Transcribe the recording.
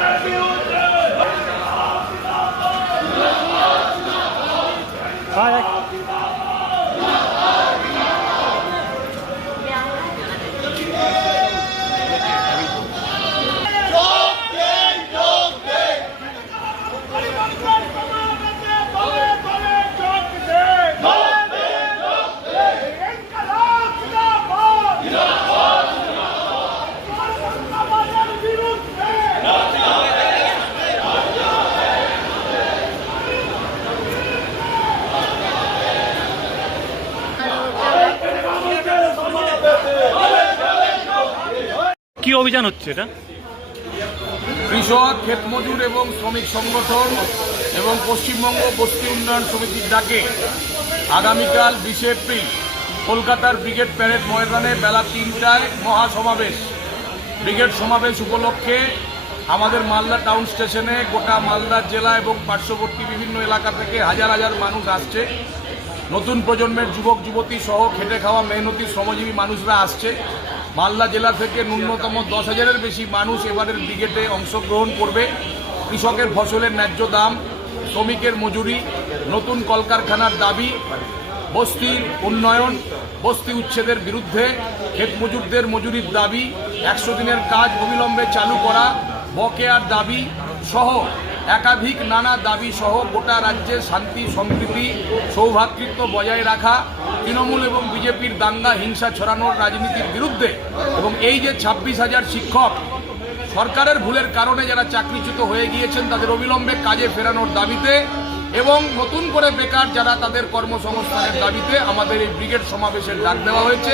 Thank you. কি অভিযান হচ্ছে এটা? কৃষক ক্ষেত মজুর এবং শ্রমিক সংগঠন এবং পশ্চিমবঙ্গ বস্তি উন্নয়ন সমিতির ডাকে আগামীকাল বিশে এপ্রিল কলকাতার ব্রিগেড প্যারেড ময়দানে বেলা তিনটায় মহাসমাবেশ। ব্রিগেড সমাবেশ উপলক্ষে আমাদের মালদা টাউন স্টেশনে গোটা মালদা জেলা এবং পার্শ্ববর্তী বিভিন্ন এলাকা থেকে হাজার হাজার মানুষ আসছে। নতুন প্রজন্মের যুবক, যুবতী সহ খেটে খাওয়া মেহনতি, শ্রমজীবী মানুষরা আসছে। মালদা জেলা থেকে ন্যূনতম দশ হাজারের বেশি মানুষ এবারের ব্রিগেডে অংশগ্রহণ করবে। কৃষকের ফসলের ন্যায্য দাম, শ্রমিকের মজুরি, নতুন কলকারখানার দাবি বস্তির উন্নয়ন, বস্তি উচ্ছেদের বিরুদ্ধে ক্ষেত মজুরদের মজুরির দাবি, একশো দিনের কাজ অবিলম্বে চালু করা, বকেয়ার দাবি সহ একাধিক নানা দাবি সহ গোটা রাজ্যে শান্তি সম্প্রীতি সৌভ্রাতৃত্ব বজায় রাখা, তৃণমূল এবং বিজেপির দাঙ্গা, হিংসা ছড়ানোর রাজনীতির বিরুদ্ধে এবং এই যে ছাব্বিশ হাজার শিক্ষক সরকারের ভুলের কারণে যারা চাকরিচ্যুত হয়ে গিয়েছেন, তাদের অবিলম্বে কাজে ফেরানোর দাবিতে এবং নতুন করে বেকার যারা তাদের কর্মসংস্থানের দাবিতে আমাদের এই ব্রিগেড সমাবেশের ডাক দেওয়া হয়েছে।